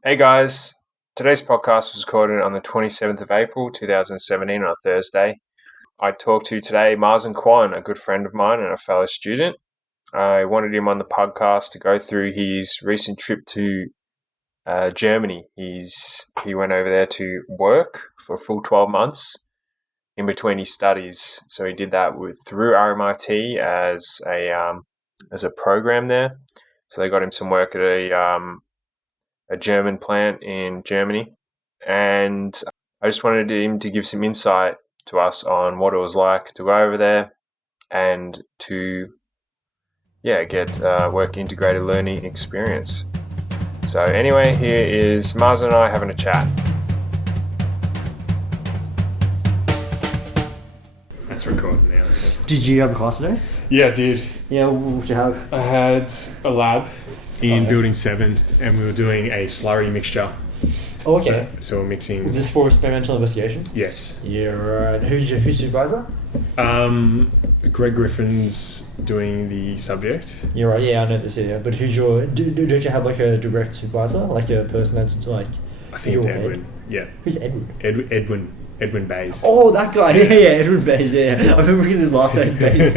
Hey guys, today's podcast was recorded on the 27th of April 2017 on a Thursday. I talked to today Marson Kwon, a good friend of mine and a fellow student. I wanted him on the podcast to go through his recent trip to Germany. He went over there to work for a full 12 months in between his studies. So he did that through RMIT as a program there. So they got him some work at a German plant in Germany, and I just wanted him to give some insight to us on what it was like to go over there and to get work integrated learning experience. So anyway, here is Mars and I having a chat. That's recording now. Did you have a class today? Yeah, I did. Yeah, what did you have? I had a lab in Building 7 and we were doing a slurry mixture. Oh, okay. So we're mixing... Is this for experimental investigation? Yes. Yeah, right. Who's supervisor? Greg Griffin's doing the subject. Yeah, right. Yeah, I know this area. But who's your... Don't you have like a direct supervisor? Like a person that's like... I think it's Edwin. Yeah. Who's Edwin? Edwin Bays. Oh, that guy. Yeah, Edwin Bays, yeah. I remember his last name, Bays.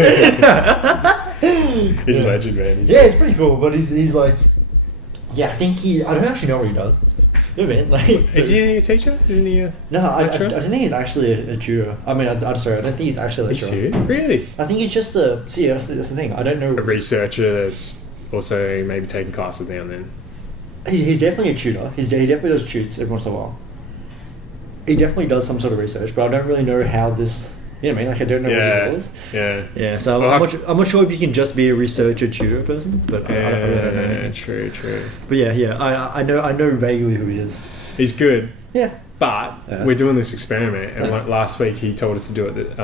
He's a legend, man. It's pretty cool, but he's like... Yeah, I don't actually know what he does. You know what I mean? Like, is he a teacher? Isn't he a I don't think he's actually a tutor. I mean, I'm sorry, I don't think he's actually a lecturer. Really? I think he's just that's the thing. I don't know. A researcher that's also maybe taking classes now and then. He's definitely a tutor. He definitely does tutes every once in a while. He definitely does some sort of research, but I don't really know how this... You know what I mean? Like, I don't know what his role is. Yeah. Yeah, so I'm not sure if you can just be a researcher tutor person, but I don't really know anything. True. But yeah, I know vaguely who he is. He's good. Yeah. But we're doing this experiment, and last week he told us to do it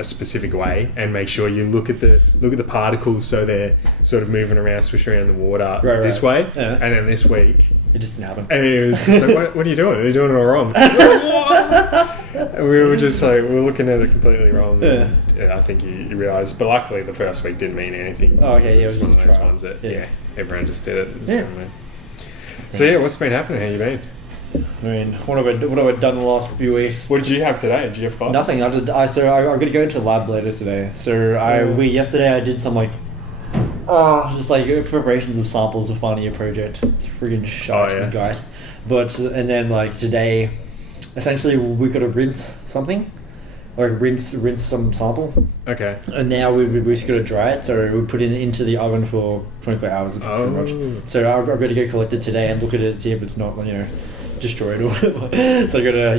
a specific way and make sure you look at the particles so they're sort of moving around, swishing around the water this way. Yeah. And then this week it just didn't happen. And it was just like, what are you doing? You're doing it all wrong. And we were just like, we were looking at it completely wrong. Yeah. And I think you realised, but luckily the first week didn't mean anything. Oh, okay, it was one of those ones that everyone just did it. So what's been happening? How you been? I mean, what have I done the last few weeks? What did you have today? Did you have class? Nothing. I'm going to go into lab later today. So yesterday I did some just like preparations of samples of finding a project. It's friggin' shite, guys. But and then like today, essentially we got to rinse something, like rinse some sample. Okay. And now we just got to dry it. So we put it into the oven for 24 hours. Pretty much. So I've got to go collect it today and look at it, see if it's not destroyed or whatever. So I got to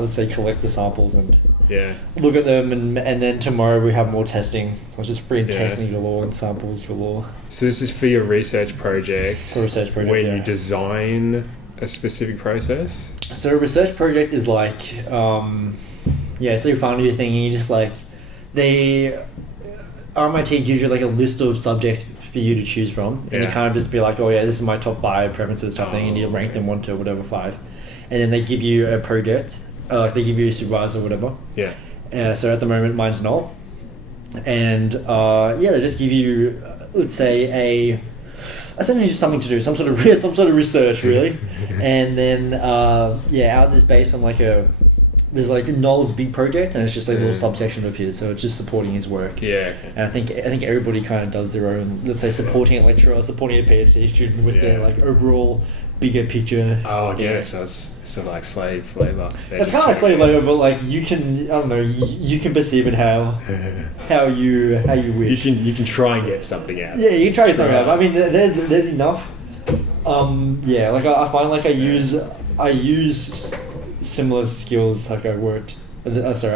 let's say collect the samples and look at them, and then tomorrow we have more testing. So it's just pretty testing galore and samples galore. So this is for your research project. Where you design a specific process. So a research project is like so you find your thing and you just like RMIT gives you like a list of subjects for you to choose from, and you kind of just be like, this is my top 5 preferences type thing, and you rank them 1 to whatever 5, and then they give you a project, they give you a supervisor or whatever. So at the moment mine's null, and they just give you let's say essentially just something to do, some sort of research really. And then ours is based on there's like Noel's big project, and it's just like a little subsection of his, so it's just supporting his work. And I think everybody kind of does their own, let's say, supporting a lecturer, supporting a PhD student with their like overall bigger picture. Oh, I get it. So it's sort of like slave labor. It's kind of like slave labor, but like you can, I don't know, you can perceive it how you wish. You can try and get something out. Yeah, you can try something out. I mean, there's enough. Like I find like I use similar skills. Like I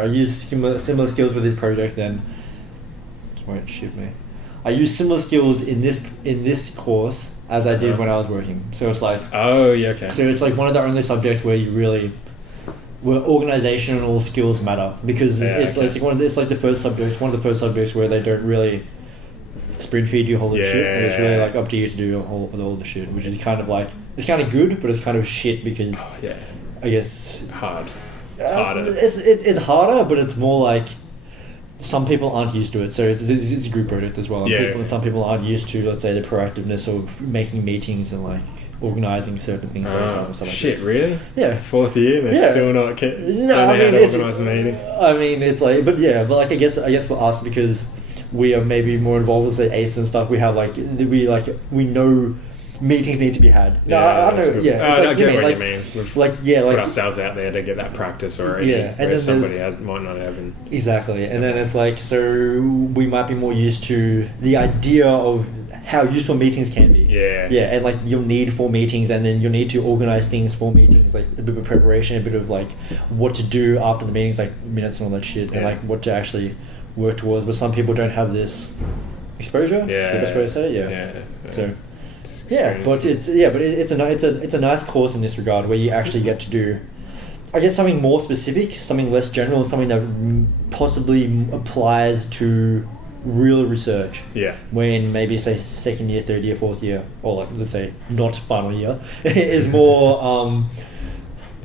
use similar skills with this project. Then just won't shoot me. I use similar skills in this course as I did when I was working. So it's like So it's like one of the only subjects where where organizational skills matter, because it's like the first subject, one of the first subjects where they don't really spoon feed you whole shit, and it's really like up to you to do all the shit, which is kind of like, it's kind of good, but it's kind of shit because I guess hard. It's harder. It's harder, but it's more like some people aren't used to it. So it's a group project as well. And some people aren't used to, let's say, the proactiveness of making meetings and like organizing certain things. Oh, stuff like shit, this. really? Yeah. 4th year, they're still not organise a meeting. I mean, it's like, but like I guess for us, because we are maybe more involved with say ACE and stuff, we have we know meetings need to be had. No, I know. Good. Yeah, I get what you mean. We've put ourselves out there to get that practice already. Yeah, and where then somebody might not have. Exactly, and then it's like, so we might be more used to the idea of how useful meetings can be. Yeah. Yeah, and like you'll need for meetings, and then you'll need to organize things for meetings, like a bit of preparation, a bit of like what to do after the meetings, like minutes and all that shit, and like what to actually work towards. But some people don't have this exposure. Yeah. Is the best way to say it. Yeah. So. But it's a nice course in this regard where you actually get to do, I guess, something more specific, something less general, something that possibly applies to real research. Yeah. When maybe say 2nd year, 3rd year, 4th year, or like let's say not final year, is more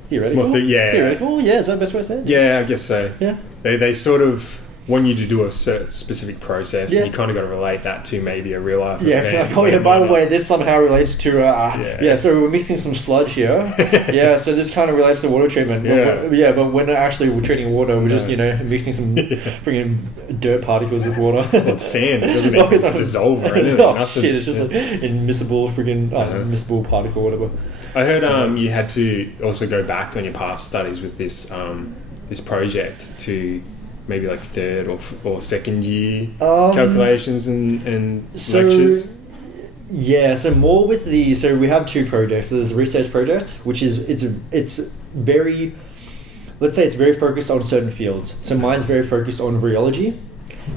theoretical. It's more theoretical. Yeah, is that the best way to say it? Yeah, I guess so. Yeah. They sort of want you to do a specific process, and you kind of got to relate that to maybe a real life event. By the way, this somehow relates to so we're mixing some sludge here. So this kind of relates to water treatment. But when actually we're treating water, we're just mixing some freaking dirt particles with water. Well, it's sand. It doesn't even dissolve or anything. Nothing. Shit, it's just like immiscible freaking miscible particle, whatever. I heard you had to also go back on your past studies with this this project to maybe like 3rd or 2nd year calculations and lectures. Yeah, so more with so we have 2 projects. So there's a research project, which is it's very, let's say it's very focused on certain fields. So mine's very focused on rheology,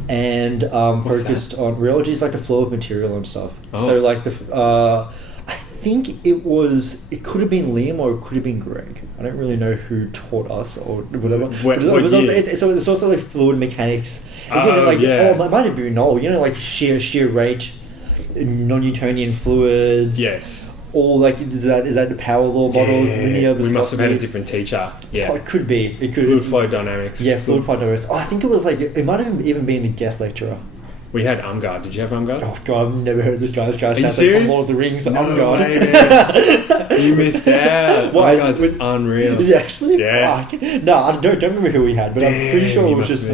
and focused on rheology is like the flow of material and stuff. So like I think it could have been Liam or it could have been Greg. I don't really know who taught us or whatever. It's also like fluid mechanics. It might have been Noel. Like shear rate, non-Newtonian fluids. Yes. Or like is that the power law models? Linear viscosity? We must have had a different teacher. Yeah. It could be. Fluid flow dynamics. Yeah, fluid flow dynamics. I think it was like it might have even been a guest lecturer. We had Umgard. Did you have Umgard? Oh god, I've never heard this guy. This guy sounds like from Lord of the Rings. No Umgard. You missed out. Umgard's unreal. Is he actually? Yeah. Fuck. No, I don't remember who we had, but I'm pretty sure it was just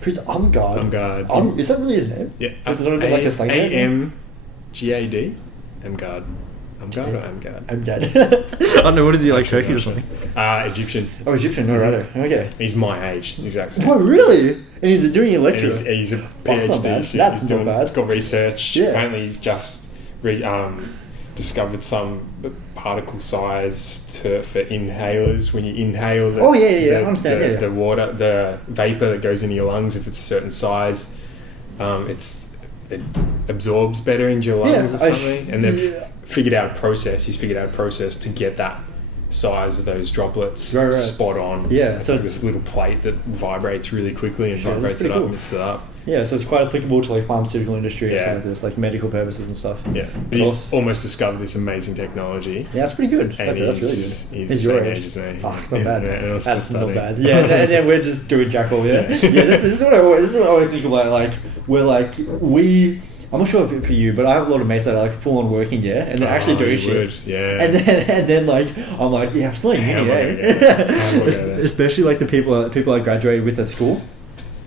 who's Umgard. Umgard. Is that really his name? Yeah. Is it not a bit like a slang name? AMGAD. Umgard. Umgard or Umgard? Umgard. I don't know. What is he, like Turkey or something? Egyptian. Oh, Egyptian. No, right. Okay. He's my age. Exactly. Oh, really? And he's doing a lecture. He's a That's not bad. That's not bad. He's got research. Yeah. Apparently, he's just discovered some particle size for inhalers. When you inhale I understand. The water, the vapor that goes into your lungs, if it's a certain size, it absorbs better into your lungs or something. And they've figured out a process. He's figured out a process to get that size of those droplets spot on. Yeah, so this little plate that vibrates really quickly and vibrates it up and misses it up. Yeah, so it's quite applicable to like pharmaceutical industry and stuff like this, like medical purposes and stuff. Yeah, but he's almost discovered this amazing technology. Yeah, that's pretty good. That's really good. He's your age as me. Fuck, not bad. Yeah, that's not bad. Yeah, and then we're just doing jackal. Yeah, This is what I always think about. Like we're I'm not sure for you, but I have a lot of mates that are like full on working, and they're actually doing shit. Yeah. And then like I'm like, I'm still in uni, especially like the people I graduated with at school.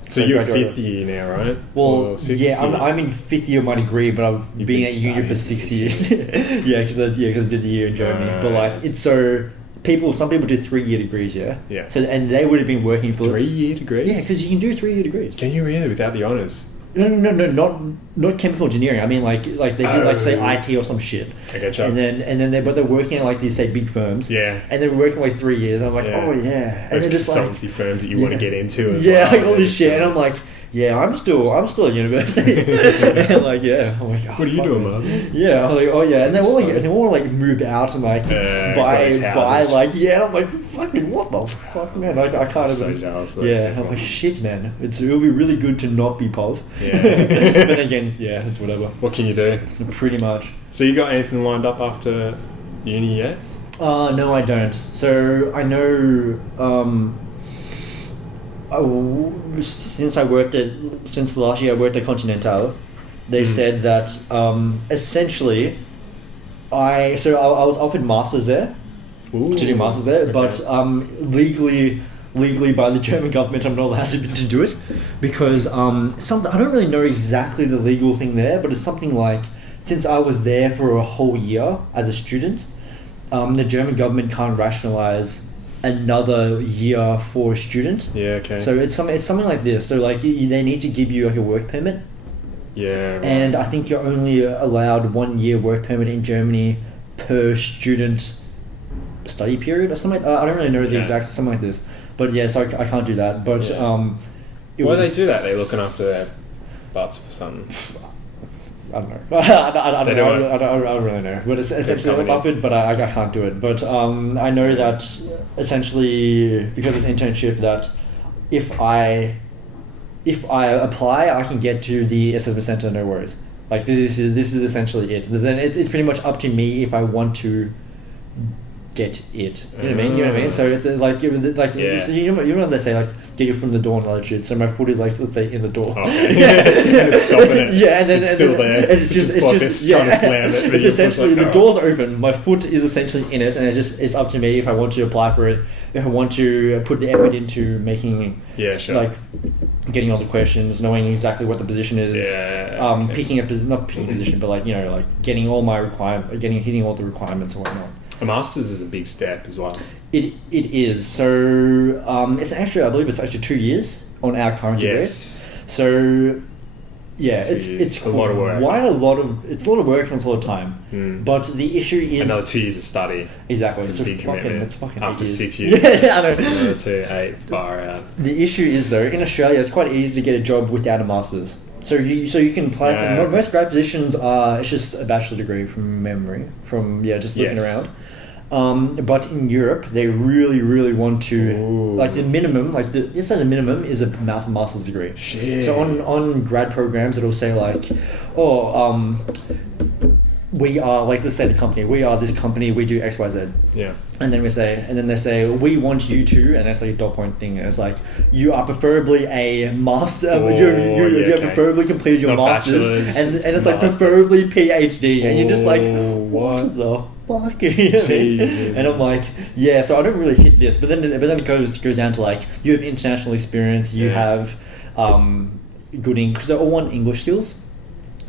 So you're 5th year now, right? Well, I'm in 5th year of my degree, but I've been at uni for 6 years. Because I did the year in Germany. But like it's some people do 3-year degrees, Yeah. So and they would have been working for 3-year degrees. Yeah, because you can do 3-year degrees. Can you really without the honours? No, not chemical engineering. I mean, like they do like say IT or some shit. I get you. And then they're working at like these say big firms. Yeah. And they're working like 3 years. And I'm like, oh yeah. And those they're just consultancy firms that you want to get into as well. Like all this shit. And I'm like, I'm still at university. And like, I'm like, what are you doing, man? Yeah. I'm like, oh yeah. And they all like move out and like buy like and I'm like, fucking what the fuck, man? Like I can't so even. Jealous, I'm like, shit, man. It'll be really good to not be POV. Yeah. But then again, it's whatever. What can you do? Pretty much. So you got anything lined up after uni yet? No, I don't. So I know. Since last year I worked at Continental, they said that essentially I was offered masters there. Ooh, to do masters there, okay. but legally by the German government, I'm not allowed to do it because something I don't really know exactly the legal thing there, but it's something like since I was there for a whole year as a student, the German government can't rationalize another year for a student. Yeah, okay. So it's something like this. So like they need to give you like a work permit. Yeah, right. And I think you're only allowed 1 year work permit in Germany per student study period or something. I don't really know the exact something like this, but yeah, so I can't do that. But Why do they do that? They're looking after their butts for something. I don't know. I don't really know. But it's essentially what's offered, but I can't do it. But I know that essentially because it's internship that if I apply, I can get to the assessment center, no worries. Like this is essentially it. Then it's pretty much up to me if I want to get it. You know what I mean? You know what I mean? So it's like so you know what they say, like get you from the door and shit. So my foot is like, let's say, in the door. Okay. And it's stopping it. Yeah, and then it's still there. And it's just trying to slam it. It's essentially the door's open. My foot is essentially in it, and it's up to me if I want to apply for it. If I want to put the effort into making like getting all the questions, knowing exactly what the position is, not picking a position, but like getting all my hitting all the requirements and whatnot. A master's is a big step as well. It is. So it's actually, I believe it's actually 2 years on our current degree. So yeah, it's a lot of work. It's a lot of work and it's a lot of time. But the issue is another 2 years of study. Exactly. It's a big commitment. It's fucking after 8 years. 6 years. Yeah, I know. Another 2, 8, far out. The issue is though, in Australia, it's quite easy to get a job without a master's. So you can apply for most grad positions are it's just a bachelor degree from memory just looking around. But in Europe, they really, really want to the minimum, the minimum is a master's degree. Shit. So on grad programs, it'll say we are let's say the company, we are this company, we do X, Y, Z. Yeah. And then they say we want you to, and that's like a dot point thing. It's like you are preferably a master. You have preferably completed your masters, and it's like preferably PhD, and you're just like, what the fuck? And I'm like, yeah. So I don't really hit this, but then it goes down to like you have international experience, you have good because they all want English skills.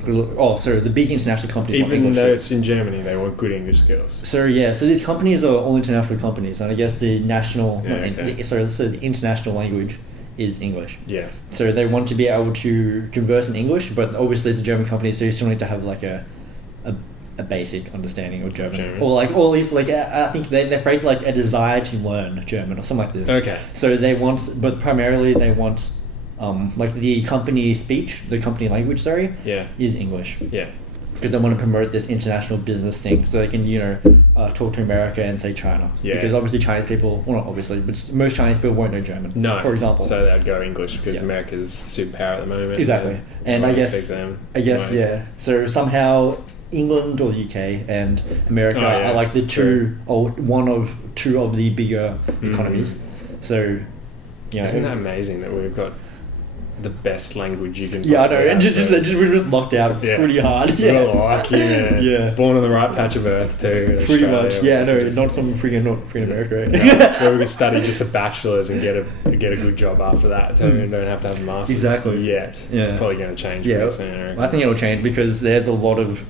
The big international companies. Even though it's in Germany, they want good English skills. So these companies are all international companies, and I guess the national, the international language is English. Yeah. So they want to be able to converse in English, but obviously it's a German company, so you still need to have like a basic understanding of German. Or at least I think they phrase like a desire to learn German or something like this. Okay. So but primarily they want. The company speech, the company language, is English. Yeah. Because they want to promote this international business thing, so they can, talk to America and say China. Yeah. Because obviously Chinese people, well not obviously, but most Chinese people won't know German. No. For example. So they'd go English because America's superpower at the moment. Exactly. And I guess So somehow England or the UK and America are like the two, or one of two of the bigger economies. So, Isn't that amazing that we've got the best language you can I know, and we're just locked out pretty hard. We're lucky, man. Yeah. Born on the right patch of earth too. Pretty much. Yeah, no, not some freaking America. Where we can study just a bachelor's and get a good job after that too, and don't have to have a master's. Exactly. Yet. Yeah. It's probably going to change. Yeah. I think it'll change because there's a lot of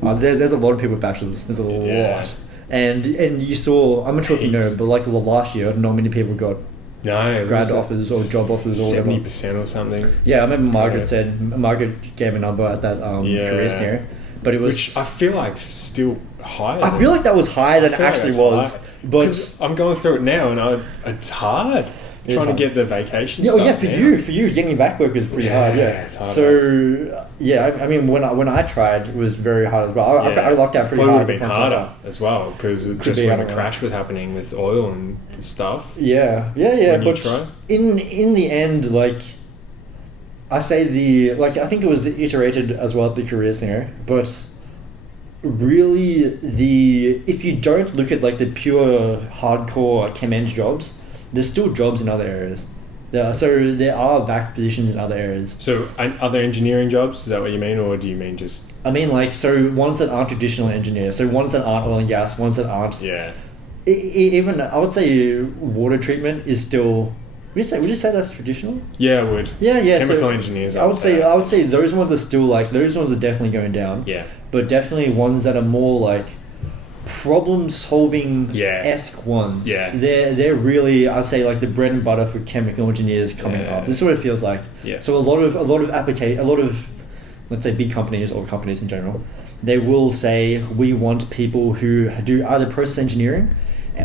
there's a lot of people with bachelors. There's a lot. And you saw, I'm not sure if you know, but last year, not many people got grad offers or job offers or 70% or something. Yeah, I remember Margaret gave a number at that career scenario, but it was, which I feel like still higher. I feel like that was higher than it actually was. But I'm going through it now, and it's hard. Trying to get the vacation stuff. For you, getting back work is pretty hard. Yeah, it's hard. So I mean, when I tried, it was very hard as well. I locked out pretty hard. It would have been harder as well because just when the crash was happening with oil and stuff. Yeah. But in the end, I say I think it was iterated as well at the career scenario, but really if you don't look at the pure hardcore chem eng jobs, there's still jobs in other areas. So there are back positions in other areas. So other engineering jobs, is that what you mean, or do you mean just... I mean, like, so ones that aren't traditional engineers, so ones that aren't oil and gas, ones that aren't... Yeah. Even, I would say water treatment is still... Would you say that's traditional? Yeah, I would. Yeah. Chemical so engineers, I would say those ones are still, like, those ones are definitely going down. Yeah. But definitely ones that are more, like, problem-solving esque ones. Yeah. They're really, I'd say, like, the bread and butter for chemical engineers coming up. This is what it feels like. Yeah. So a lot of let's say big companies or companies in general, they will say, we want people who do either process engineering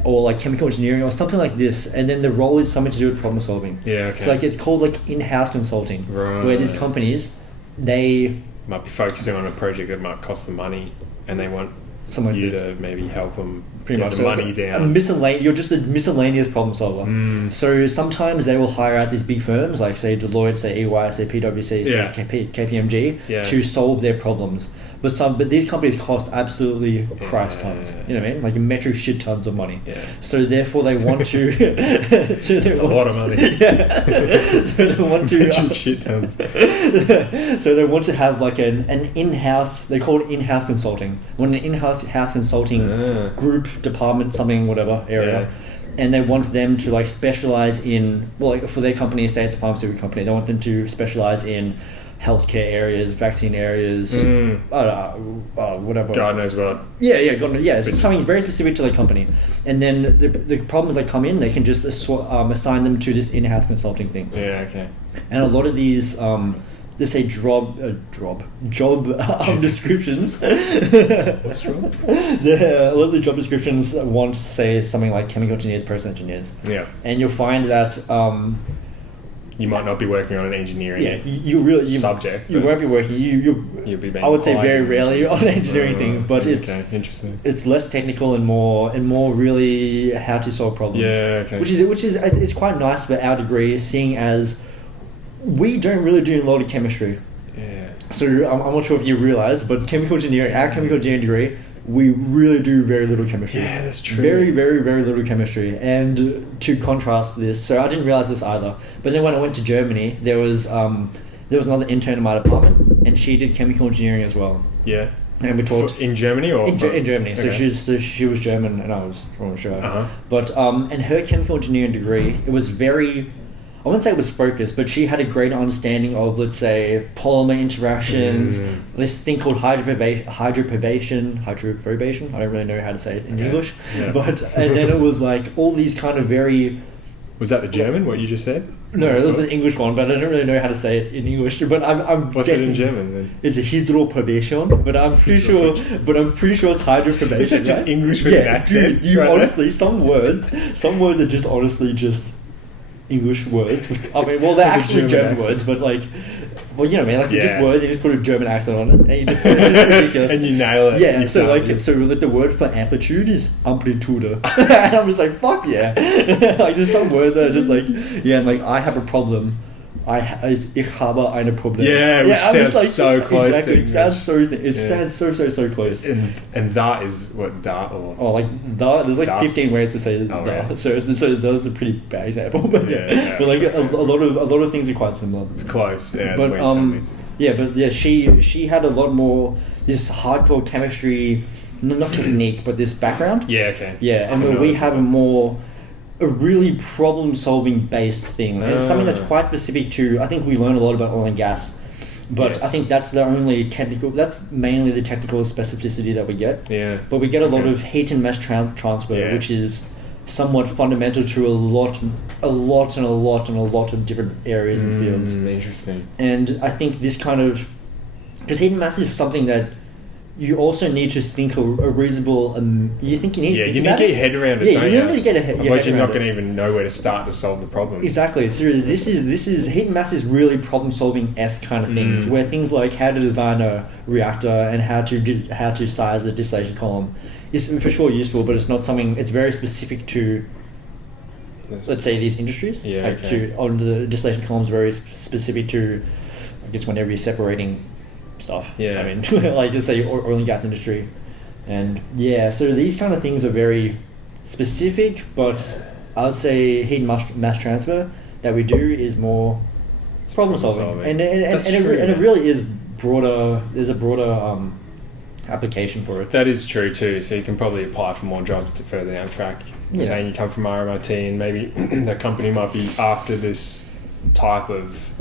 or like chemical engineering or something like this, and then the role is something to do with problem solving. Yeah, okay. So like it's called like in-house consulting, right. where these companies, they might be focusing on a project that might cost them money, and they want something you like this. to maybe help them Pretty get much the money down. You're just a miscellaneous problem solver. So sometimes they will hire out these big firms, like say Deloitte, say EY, say PwC, say KPMG, to solve their problems. But these companies cost absolutely Christ tons. You know what I mean? Like metric shit tons of money. Yeah. So therefore they want to... It's a lot of money. Yeah. So they want to... Metric shit tons. So they want to have like an in-house... They call it in-house consulting. When an in-house consulting group, department, something, whatever, area... Yeah. And they want them to like specialize in... Well, like for their company, say it's a pharmaceutical company, they want them to specialize in healthcare areas, vaccine areas, whatever. God knows what. Yeah, God knows. Yeah, it's something very specific to the company. And then the problems that come in, they can just assign them to this in-house consulting thing. Yeah, okay. And a lot of these, let's say job descriptions. What's wrong? A lot of the job descriptions want, say, something like chemical engineers, process engineers. Yeah. And you'll find that... you might not be working on an engineering subject. You won't be working. You'll be. I would say very rarely on an engineering thing, but it's interesting. It's less technical and more really how to solve problems. Yeah, okay. Which is it's quite nice for our degree, seeing as we don't really do a lot of chemistry. Yeah. So I'm not sure if you realise, but chemical engineering, our chemical engineering degree, we really do very little chemistry. Yeah, that's true. Very, very, very little chemistry. And to contrast this, so I didn't realise this either, but then when I went to Germany, there was another intern in my department, and she did chemical engineering as well. Yeah. And we taught... In Germany or... In Germany. Okay. So she was German and I was from Australia. Uh-huh. But, and her chemical engineering degree, it was very... I wouldn't say it was focused, but she had a great understanding of, let's say, polymer interactions, this thing called hydroprobation. I don't really know how to say it in English. Yeah. But, and then it was like all these kind of very... Was that the German, what you just said? No, it was an English one, but I don't really know how to say it in English. But I'm What's it in German then? It's a hydroprobation, but I'm pretty sure it's hydroprobation. Is it just English with an accent? You honestly, some words are just honestly just English words. I mean, well, they're actually German words, but like, well, you know what I mean? Like, they're just words, you just put a German accent on it, and you just, it's just ridiculous. And you nail it. Yeah, so like the word for amplitude is amplitude. And I'm just like, fuck yeah. Like, there's some words that are just like, yeah, and like, I have a problem. Ich habe eine Problem. Yeah, which sounds like, so close exactly, to English. It sounds so close. And that is what da or... Oh, like da, there's like 15 ways to say da. Right. So that was a pretty bad example. But but like a lot of things are quite similar. It's close, yeah. But she had a lot more this hardcore chemistry, not technique, but this background. Yeah, okay. Yeah, and we have a really problem-solving based thing. And it's something that's quite specific to... I think we learn a lot about oil and gas, but I think that's that's mainly the technical specificity that we get. Yeah. But we get a lot of heat and mass transfer, which is somewhat fundamental to a lot of different areas and fields. Interesting. And I think this kind of... Because heat and mass is something that you also need to think a reasonable... you think you need to think about get your head around it, don't you? Yeah, you need to get Otherwise you're not going to even know where to start to solve the problem. Exactly. So this is heat and mass is really problem-solving-esque kind of things, where things like how to design a reactor and how to size a distillation column is for sure useful, but it's not something... It's very specific to, let's say, these industries. Yeah, like on the distillation columns, very specific to, I guess, whenever you're separating stuff. Yeah. I mean, like, let's say oil and gas industry. And so these kind of things are very specific, but I would say heat and mass transfer, that we do is more problem solving. And it really is broader. There's a broader application for it. That is true too. So you can probably apply for more jobs to further down track. Saying you come from RMIT and maybe that company might be after this type of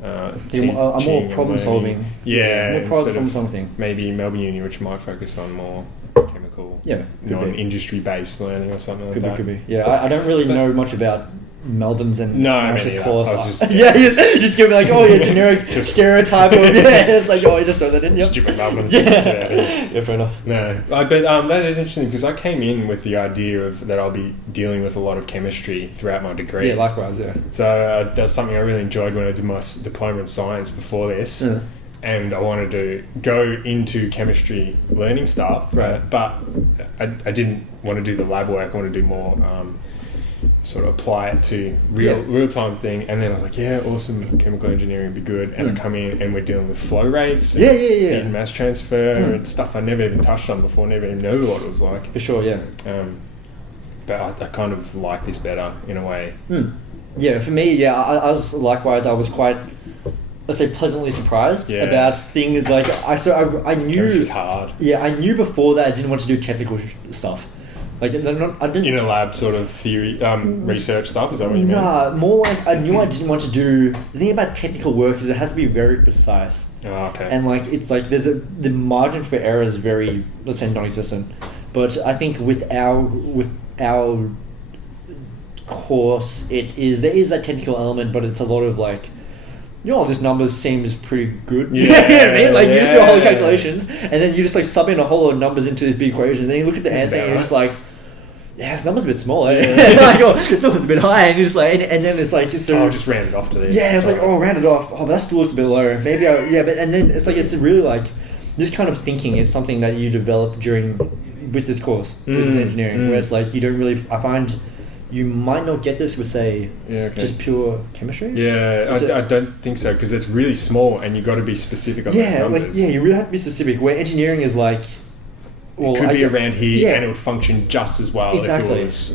more problem solving. Yeah, more problem solving. Maybe Melbourne Uni, which might focus on more chemical, non-industry based learning or something like that. Could be. Yeah, I don't really know much about Melbourne's and Marsh's course. Just give me like, generic stereotype of it's like, you just throw that in. Yep. Stupid Melbourne. Yeah, fair enough. No, but that is interesting because I came in with the idea of that I'll be dealing with a lot of chemistry throughout my degree. Yeah, likewise. Yeah. So that's something I really enjoyed when I did my diploma in science before this. Yeah. And I wanted to go into chemistry learning stuff, right? But I didn't want to do the lab work. I want to do more sort of apply it to real time thing. And then I was like, awesome, chemical engineering would be good. And I come in and we're dealing with flow rates, and mass transfer and stuff I never even touched on before, never even knew what it was like. For sure, yeah. But I kind of like this better in a way. Yeah, for me, I was likewise. I was quite, let's say, pleasantly surprised about things like I knew chemistry's hard. Yeah, I knew before that I didn't want to do technical stuff. Like I didn't in a lab sort of theory research stuff. Is that what you mean? Nah, more like I knew I didn't want to do. The thing about technical work is it has to be very precise. Oh, okay. And like it's like the margin for error is very, let's say, non-existent. But I think with our course, there is that technical element, but it's a lot of like, this number seems pretty good. Yeah, you know what I mean? Like you just do a whole calculations, and then you just like sub in a whole lot of numbers into this big equation, and then you look at the answer, and you're just like, this number's a bit small. Like, this number's a bit high, and you're just like, and then it's like, I'll just round it off to this. Yeah, it's like, round it off. But that still looks a bit low. Maybe but and then it's like it's really like this kind of thinking is something that you develop with this course, with this engineering, where it's like you don't really. I find you might not get this with, say, just pure chemistry. Yeah, I don't think so, because it's really small and you've got to be specific on those numbers. You really have to be specific, where engineering is like... Well, it could be around here and it would function just as well if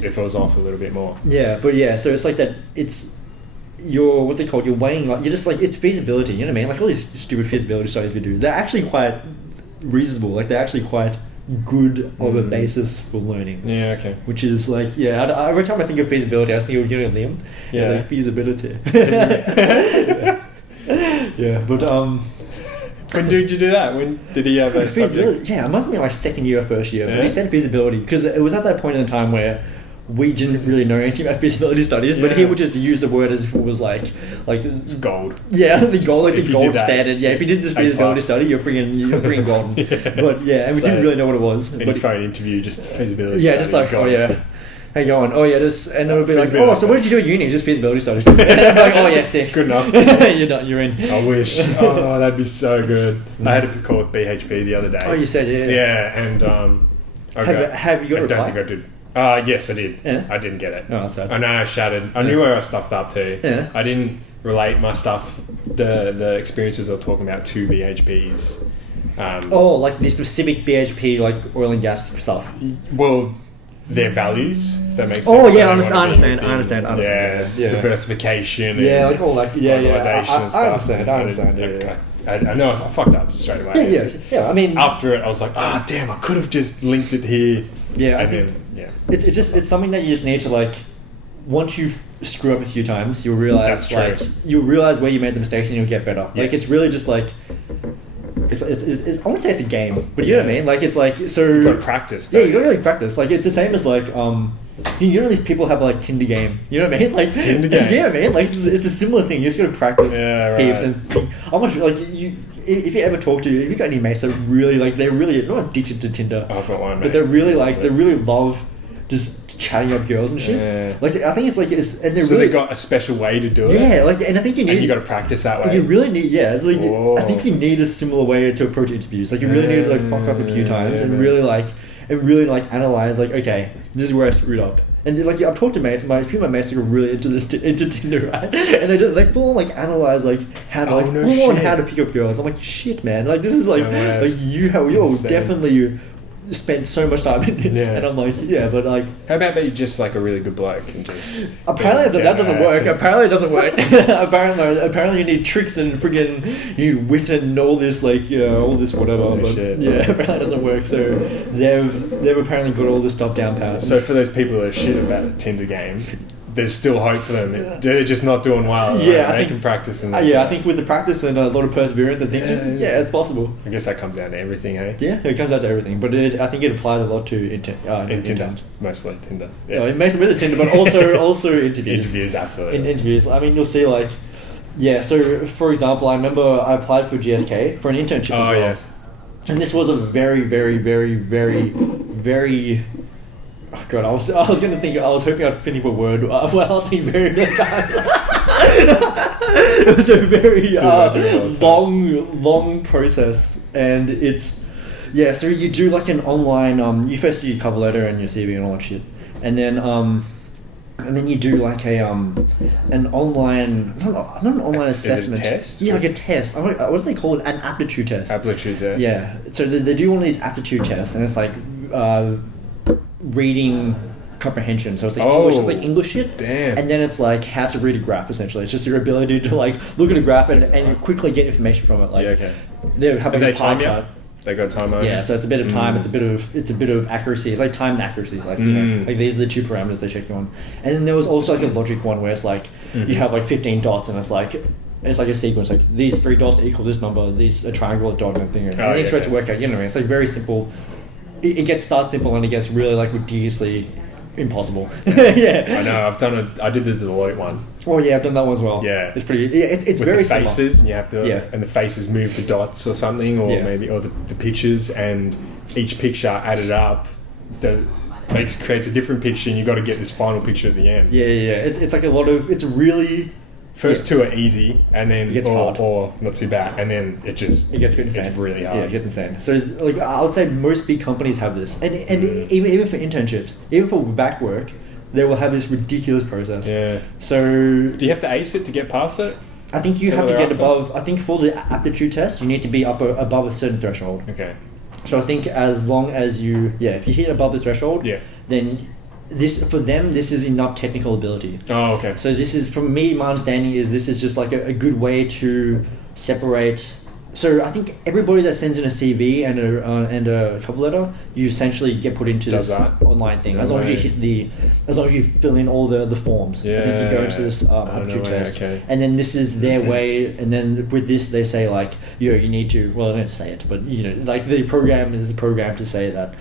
it was off a little bit more. Yeah, but so it's like that, what's it called? You're weighing, like, you're just like, it's feasibility, you know what I mean? Like all these stupid feasibility studies we do, they're actually quite reasonable, like they're actually quite good of a basis for learning. Yeah, okay. Which is like, every time I think of feasibility, I just think of Liam. Yeah. Like feasibility. But when did you do that? When did he have a subject? Yeah, it must have been like second year or first year. But he said feasibility because it was at that point in time where we didn't really know anything about feasibility studies, but he would just use the word as if it was like it's gold. Yeah, the gold, like the gold standard. Yeah, if you did this feasibility study, you're bringing gold. But and we didn't really know what it was. Any phone interview, just feasibility. Yeah, just like how you going? And it would be like, so what did you do at uni? Just feasibility studies. And I'd be like, sick. Good enough. You're done. You're in. I wish. Oh, that'd be so good. I had a call with BHP the other day. Oh, you said yeah, and have you got a reply? I don't think I did. Yes, I did. Yeah? I didn't get it. Oh, that's sad. I know I shattered. I knew where I stuffed up to. Yeah. I didn't relate my stuff, the experiences I was talking about, to BHP's. Like the specific BHP, like oil and gas stuff. Well, their values, if that makes sense. Oh, yeah, I understand. Yeah, diversification. Yeah, like all like, globalization and stuff. I understand. Okay. I know I fucked up straight away. Yeah. I mean, after it, I was like, damn, I could have just linked it here. Yeah, I think it's something that you just need to like. Once you screw up a few times, you'll realize you'll realize where you made the mistakes and you'll get better. Yes. Like it's really just like. It's I wouldn't say it's a game, but you know what I mean. Like it's like so. You got to practice. Yeah, you got to really practice. Like it's the same as like you know these people have like Tinder game. You know what I mean? Like Tinder game. Yeah, man. Like it's a similar thing. You just got to practice. Yeah, right. Heaps and I'm not sure. Like you. If you ever talk to, if you got any mates that really like, they're really not addicted to Tinder. I've got one, mate. But they're really like, they really love just chatting up girls and shit. Yeah. Like I think it's like and they're they got a special way to do it. Yeah, like and I think you need. And you got to practice that way. You really need, I think you need a similar way to approach interviews. Like you really need to like fuck up a few times and really analyze like, okay, this is where I screwed up. And like I've talked to mates, a few of my mates are really into Tinder, right? And they just full on analyze how to how to pick up girls. I'm like, shit, man, like this is you're definitely spent so much time in this, and I'm like, but like, how about that you're just like a really good bloke and just apparently that doesn't work. Apparently it doesn't work. apparently you need tricks and friggin' you need wit and all this like all this whatever. But shit. apparently it doesn't work. So they've apparently got all this stuff down pat. So for those people that are shit about the Tinder game, there's still hope for them. They're just not doing well. Yeah, right? They can practice. And I think with the practice and a lot of perseverance and thinking, it's possible. I guess that comes down to everything, hey? Yeah, it comes down to everything. But I think it applies a lot to Tinder. Mostly Tinder. Yeah, mostly with the Tinder, but also interviews. Interviews, absolutely. In interviews. I mean, you'll see like, so for example, I remember I applied for GSK for an internship as well. Yes. And this was a very, very, very, very, very... Oh God, I was going to think... I was hoping I'd think of a word when I was saying very many times. It was a very long process. And it's... Yeah, so you do like an online... you first do your cover letter and your CV and all that shit. And then you do like an online... Not an online assessment. Is it a test? Yeah, like a test. What do they call it? An aptitude test. Aptitude test. Yeah. So they do one of these aptitude tests, and it's like reading comprehension. So it's like English. It's like English shit. Damn. And then it's like how to read a graph. Essentially, it's just your ability to like look at a graph and quickly get information from it. Like, they have a pie chart. They got a timer. Yeah, so it's a bit of time. It's a bit of accuracy. It's like time and accuracy. Like like these are the two parameters they check you on. And then there was also like a logic one where it's like you have like 15 dots and it's like a sequence. Like these 3 dots equal this number. These a triangle, a dot, and everything. And it's supposed to work out. You know, it's like very simple. It starts simple and it gets really like ridiculously impossible. I know. I did the Deloitte one. Oh yeah, I've done that one as well. Yeah, it's pretty. Yeah, it's with very the faces, similar. and you have to. And the faces move the dots or something, or maybe the pictures, and each picture added up creates a different picture, and you got to get this final picture at the end. Yeah. It's like a lot of. It's really. First two are easy, and then it gets hard. or not too bad, and then it gets insane. It's really hard. Yeah, it gets insane. So, like, I would say most big companies have this, and even for internships, even for back work, they will have this ridiculous process. Yeah. So, do you have to ace it to get past it? I think you have to get above. I think for the aptitude test, you need to be above a certain threshold. Okay. So I think as long as if you hit above the threshold, then. This is enough technical ability. Oh, okay. So this is, from me, my understanding is this is just like a good way to separate. So I think everybody that sends in a CV and a cover letter, you essentially get put into this online thing. As long as you fill in all the forms. I think you go into this aptitude test, and then this is their way. And then with this, they say like, you need to. Well, I don't say it, but like the program is programmed to say that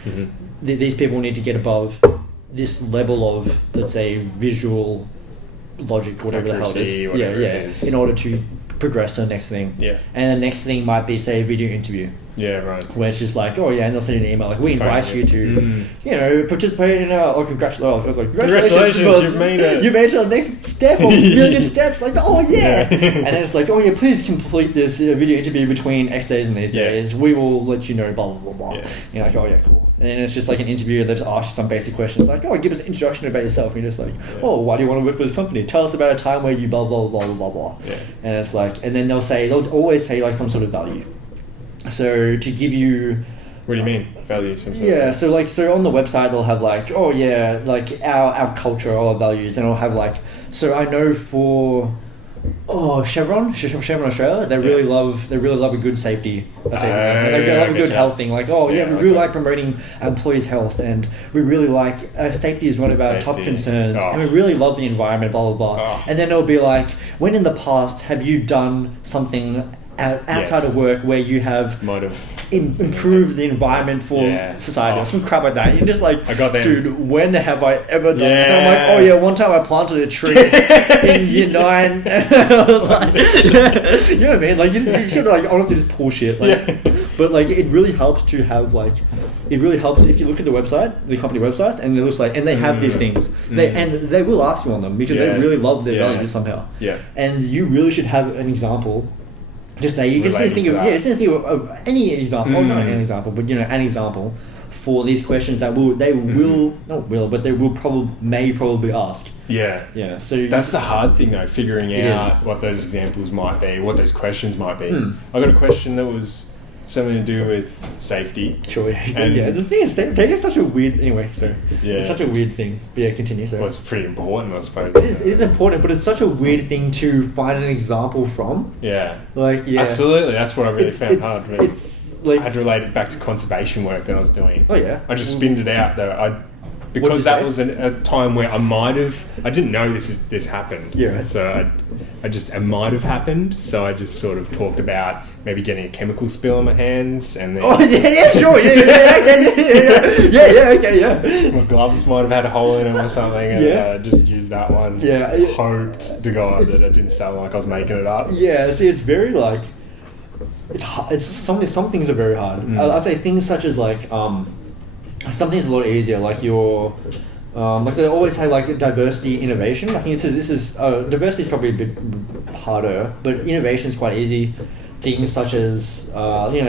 these people need to get above this level of, let's say, visual logic, whatever accuracy, the hell it is. In order to progress to the next thing. Yeah. And the next thing might be, say, a video interview. Yeah, right. Where it's just like, and they'll send you an email like, we invite you to, participate in our, congratulations. I was like, congratulations, you've made it. You made it to the next step of million steps. Like, and then it's like, please complete this video interview between X days and these days. We will let you know, blah, blah, blah, blah. Yeah. You're like, cool. And then it's just like an interview that asks you some basic questions like, give us an introduction about yourself. And you're just like, why do you want to work for this company? Tell us about a time where you blah, blah, blah, blah, blah. Yeah. And it's like, and then they'll always say like some sort of value. So to give you... What do you mean? Value? Some sort of... So on the website they'll have like, like our culture or our values, and it'll have like... So I know for... Chevron Australia, they really love a good safety. They love a good health thing. Like, we really like promoting employees' health, and we really like safety is one of our top concerns, and we really love the environment. Blah blah blah. And then it'll be like, when in the past have you done something outside of work where you have improved the environment for society or some crap like that? And you're just like, I got them. Dude, when have I ever done this? And I'm like, one time I planted a tree in year 9. And I was like, you know what I mean? Like, you could like honestly just pull shit. Like, but like, it really helps to have like, it really helps if you look at the website, the company websites, and it looks like, and they have these things. They will ask you on them because they really love their values somehow. Yeah. And you really should have an example. Just say, you can think of any example, not an example, but an example for these questions that they may probably ask. Yeah. So that's the hard thing though, figuring out what those examples might be, what those questions might be. I got a question that was something to do with safety. Sure. And- yeah. The thing is, data is such a weird. Anyway, so Yeah. it's such a weird thing. But yeah, continue. So Well, it's pretty important, I suppose. it is important, but it's such a weird thing to find an example from. Yeah. Like, yeah, Absolutely. That's what I really found hard. But It's like, I had related back to conservation work that I was doing. oh yeah. I just spinned it out though. What did you Because that say? was a time where I didn't know this happened. Yeah. So it might have happened. So I just sort of talked about maybe getting a chemical spill on my hands, and then Oh yeah, sure, yeah, okay, yeah. my gloves might have had a hole in them or something, and Yeah. I just used that one. Yeah. Hoped to God that it didn't sound like I was making it up. Yeah, see, it's very like it's hard. It's some things are very hard. I'd say things such as like some things are a lot easier. Like your like they always say like diversity innovation. I think this is diversity is probably a bit harder, but innovation is quite easy. Things such as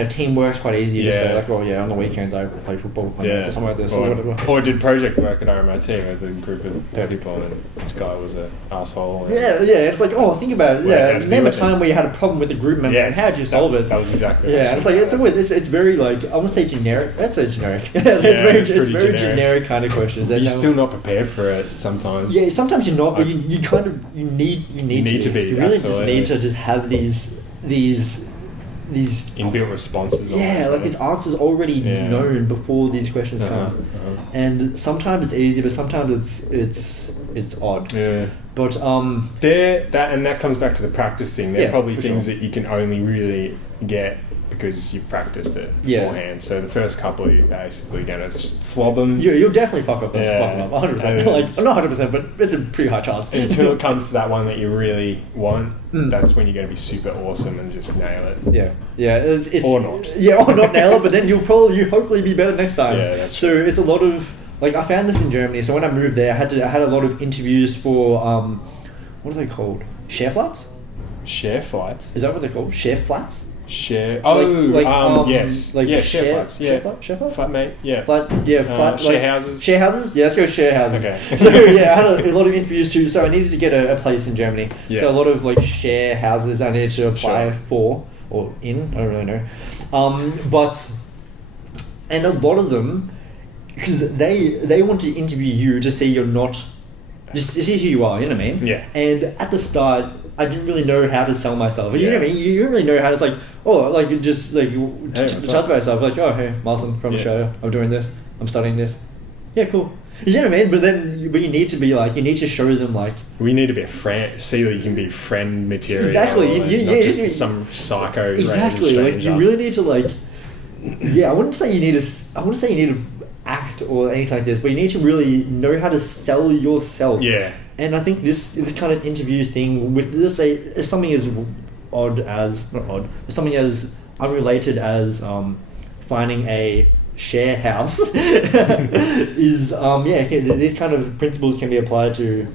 teamwork's quite easy to say Yeah. like, oh yeah, on the weekends I play football, or something like this, or whatever. Or I did project work at RMIT with a group of people, and this guy was an asshole. And Yeah, it's like, oh, think about it. Well, how Yeah, did you name a do it? time where you had a problem with the group member and how did you solve it? That was exactly. Yeah, it's like it's always it's very like I won't say generic. That's a generic. it's pretty very generic. generic kind of questions. You're And, still not prepared for it sometimes. yeah. Sometimes you're not, but you kind of you need to be, You really absolutely. just need to just have these Inbuilt responses. yeah, like these answers already Yeah. known before these questions Uh-huh, come. And sometimes it's easy, but sometimes it's odd. Yeah. But that comes back to the practice thing. They're Yeah, probably for things sure. that you can only really get because you've practiced it Yeah. beforehand. So the first couple you're basically gonna flob them you'll definitely fuck up. Yeah. 100%. And Like not 100%, but it's a pretty high chance. until it comes to that one that you really want. Mm. That's when you're going to be super awesome and just nail it. Yeah. It's Or not. Yeah, or not nail it, but then you'll hopefully be better next time. Yeah, that's so it's a lot of like I found this in Germany. So when I moved there, I had a lot of interviews for what are they called? Share flats? Share flights. Is that what they're called? Share flats? Share. Yes. Like yeah, share flats. Yeah. Share flats? Flatmate. Yeah. Flat, share like, houses. Share houses? Yeah, let's go share houses. Okay. So yeah, I had a lot of interviews too. So I needed to get a place in Germany. Yeah. So a lot of like share houses I needed to apply Sure. for or in. I don't really know. And a lot of them, because they want to interview you to see you're not, just to see who you are. You know what I mean? Yeah. And at the start, I didn't really know how to sell myself. You know Yeah. what I mean? You don't really know how to, it's like, oh, like, you just, like, what's tell up? about yourself. Like, oh, hey, Marson from Yeah. Australia. I'm doing this. I'm studying this. Yeah, cool. You know what I mean? But then, but you need to be like, you need to show them like, We need to be a friend. See that you can be friend material. Exactly, and you- not yeah, just you- some psycho. exactly. random Like, you stranger. really need to like, yeah. I wouldn't say you need to. I wouldn't say you need to act or anything like this, but you need to really know how to sell yourself. Yeah. And I think this kind of interview thing with, let's say, something as odd as not odd, but something as unrelated as finding a share house is these kind of principles can be applied to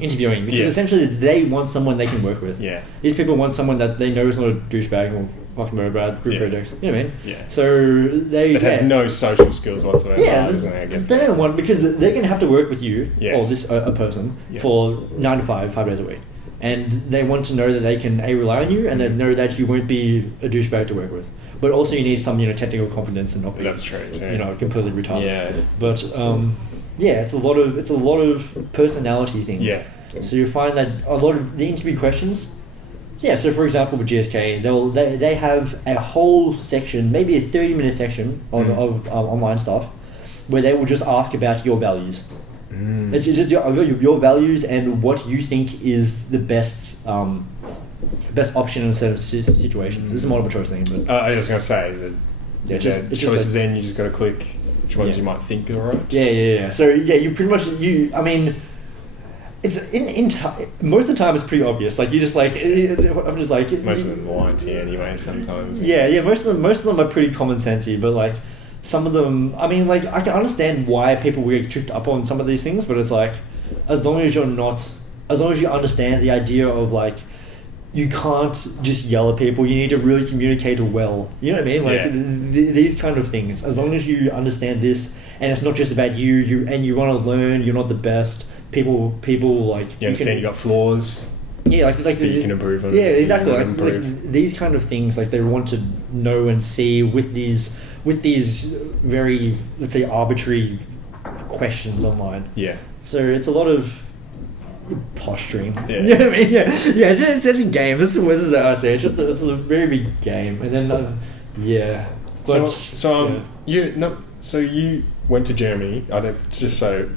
interviewing because Yes. essentially they want someone they can work with. Yeah. These people want someone that they know is not a douchebag or fucking very bad group Yeah. projects. You know what I mean? Yeah. So they That has no social skills whatsoever. yeah, doesn't it? I get they that. don't want because they're going to have to work with you Yes. or this a person Yeah. for 9 to 5 days a week, and they want to know that they can rely on you and they know that you won't be a douchebag to work with. But also you need some technical confidence and not be That's true too. completely retarded. Yeah. But it's a lot of personality things. Yeah. So you find that a lot of the interview questions. Yeah, so for example with GSK, they have a whole section, maybe a 30-minute section of online stuff, where they will just ask about your values. It's just your values and what you think is the best option in certain situations. This is a multiple choice thing, but I was going to say, is it? Yeah, Is it's there just choices like- in? You just got to click which ones Yeah. you might think are right. yeah. So yeah, you pretty much I mean. It's most of the time it's pretty obvious. Like you just like I'm just like Most of them lie to you anyway. Sometimes. Yeah. Most of them are pretty common sensey, but like some of them, I mean, like I can understand why people will get tripped up on some of these things, but it's like as long as you understand the idea of like you can't just yell at people. You need to really communicate well. You know what I mean? Like these kind of things. As long as you understand this, and it's not just about you and you want to learn. You're not the best. People like You understand you got flaws. Yeah, like that you can improve on. Yeah, exactly. Like These kind of things, like they want to know and see with these very, let's say, arbitrary questions online. Yeah. So it's a lot of posturing. Yeah. You know what I mean? Yeah. It's a game. This is what I say. It's a very big game, and then yeah. But, so you went to Germany. I don't just so.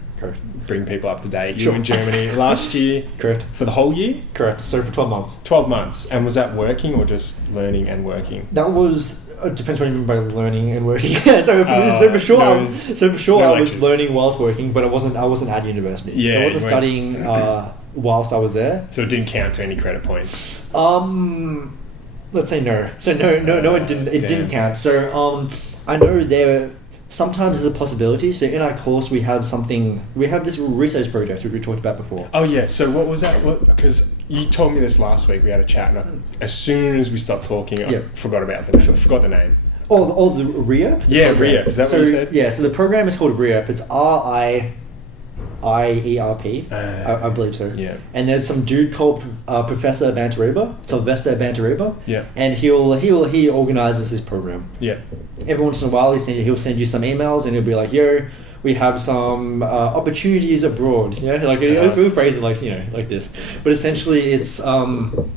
Bring people up to date. You were in Germany last year. Correct. For the whole year? Correct. So for 12 months. 12 months. And was that working or just learning and working? That was... It depends what you mean by learning and working. so for sure I was learning whilst working, but I wasn't at university. Yeah, so I wasn't studying whilst I was there. So it didn't count to any credit points? Let's say no. So no, it didn't. It didn't count. So I know there... Sometimes there's a possibility. So in our course, we have this research project which we talked about before. Oh yeah. So what was that? Because you told me this last week. We had a chat, and as soon as we stopped talking, I forgot about the name. I forgot the name. Oh, the RIIERP? Yeah, RIIERP. Is that what you said? Yeah. So the program is called RIIERP. It's RIIERP. I believe so. Yeah. And there's some dude called Professor Sylvester Bantareba. Yeah. And he organizes this program. Yeah. Every once in a while, he'll send you some emails, and he'll be like, "Yo, we have some opportunities abroad." You know, like he'll phrase it like this. But essentially, it's so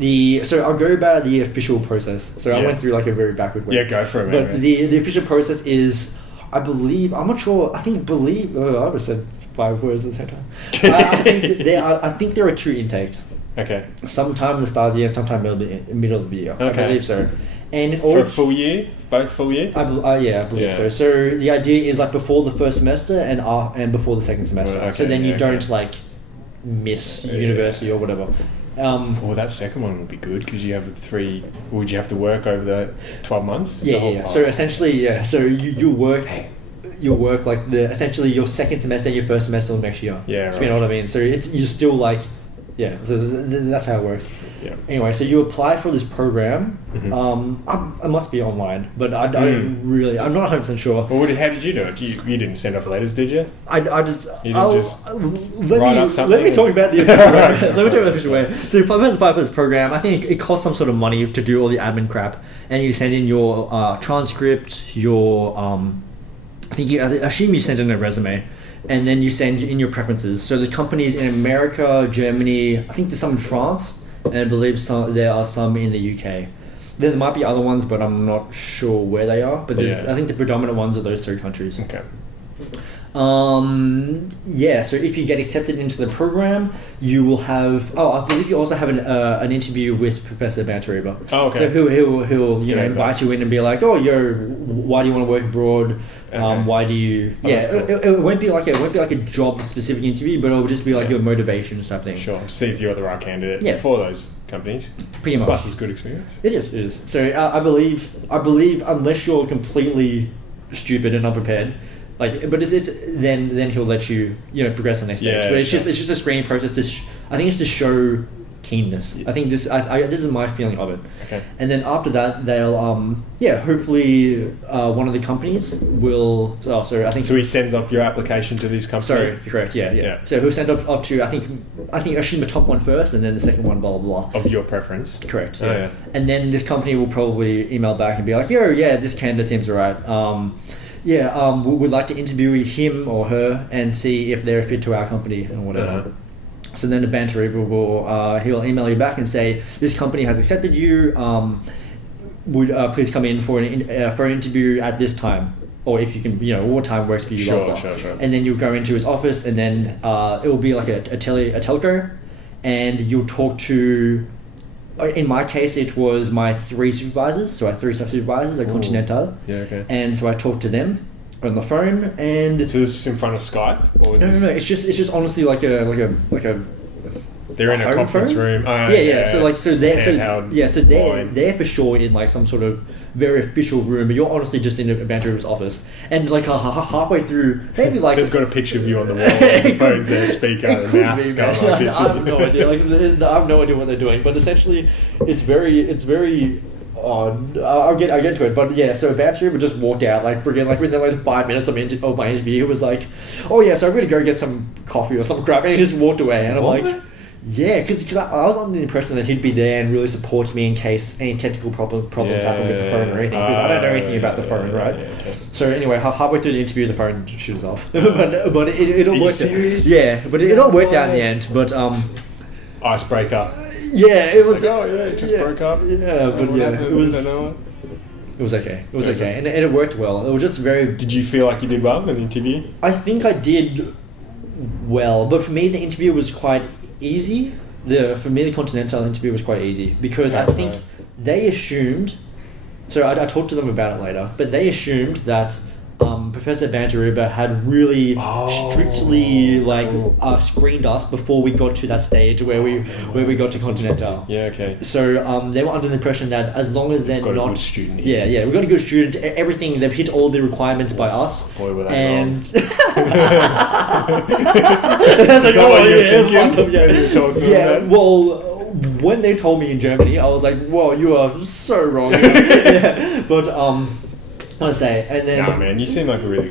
I'll go by the official process. So I went through like a very backward way. Yeah, go for it. But the official process is, I believe, I'm not sure. I would have said 5 words at the same time. I think there are 2 intakes. Okay. Sometime in the start of the year, sometime middle of the year. Okay. I believe so. And for a full year, both full year. I believe so. So the idea is like before the first semester and before the second semester. Okay, so then you don't like miss university or whatever. Well, that second one would be good because you have 3. Would you have to work over the 12 months? Yeah. So essentially, So you work like essentially your second semester and your first semester of next year. Yeah. So you know what I mean? So you're still like. Yeah, so that's how it works. Yeah. Anyway, so you apply for this program. Mm-hmm. It must be online, but I'm not 100% sure. Well, how did you do it? You didn't send off letters, did you? I just... You didn't just write up something? Let me talk about the official way. Let me talk about the official way. So you apply for this program. I think it costs some sort of money to do all the admin crap, and you send in your transcript, your... I assume you send in a resume. And then you send in your preferences. So there's companies in America, Germany, I think there's some in France, and I believe there are some in the UK. There might be other ones, but I'm not sure where they are. But I think the predominant ones are those 3 countries. Okay. So if you get accepted into the program, you will have... I believe you also have an interview with Professor Bantareba. Oh, okay. So he'll invite you in and be like, "Oh, why do you want to work abroad? Okay. Why do you?" It won't be like a job specific interview, but it'll just be like your motivation or something. Sure. See if you're the right candidate for those companies. Pretty much. Plus, it's good experience. It is. So I believe unless you're completely stupid and unprepared. Then he'll let you progress to the next stage. But it's just a screening process. I think it's to show keenness. I think this is my feeling of it. Okay. And then after that, they'll hopefully one of the companies will. So he sends off your application to this company. Sorry, correct. Yeah. So he'll send up to I think assume the top one first, and then the second one, blah blah blah. Of your preference. Correct. Oh, yeah. And then this company will probably email back and be like, this candidate seems alright. We'd like to interview him or her and see if they're a fit to our company and whatever. Uh-huh. So then the banter will he'll email you back and say, "This company has accepted you. Would please come in for an interview at this time, or if you can, what time works for you." Sure. And then you'll go into his office, and then it will be like a telco, and you'll talk to. In my case, it was my 3 supervisors. So I had 3 supervisors at Continental. Yeah, okay. And so I talked to them on the phone, and so this is in front of Skype, or is no. It's just honestly like a. They're in a conference room. So they're for sure in like some sort of very official room, but you're honestly just in a banter's office, and like halfway through, maybe like they've got a picture of you on the wall, the phone's there, speaker, the mouth's going like this. I have no idea. I have no idea what they're doing, but essentially, it's very. I'll get to it, but yeah. So Banter just walked out within 5 minutes of my interview. He was like, "Oh yeah, so I'm going to go get some coffee or some crap," and he just walked away. And I'm like, Yeah, because I was under the impression that he'd be there and really support me in case any technical problems happen with the phone or anything, because I don't know anything about the phone, right? Okay. So anyway, halfway through the interview, the phone shoots off. but it all worked out. serious? Yeah, but it all worked out in the end. But Icebreaker. yeah, it was. Like, oh yeah, it just broke up. Yeah, but What yeah, happened? it was. I don't know. It was okay. It was okay, and it worked well. It was just very. Did you feel like you did well in the interview? I think I did well, but for me, the interview was quite easy. For me, the Continental interview was quite easy because I think they assumed. So I talked to them about it later, but they assumed that Professor Bantaruba had really strictly screened us before we got to that stage where we got to Continental. Yeah, okay. So they were under the impression that as long as they're Got not a good student here. yeah, we got a good student. Everything they've hit all the requirements by us. Boy, were they and wrong. That's like, Is that oh, what you were yeah, thinking fucked up, yeah. when you were talking Yeah, about it? well, when they told me in Germany, I was like, "Whoa, you are so wrong." Yeah, but I say, and then Nah, man, you seem like a really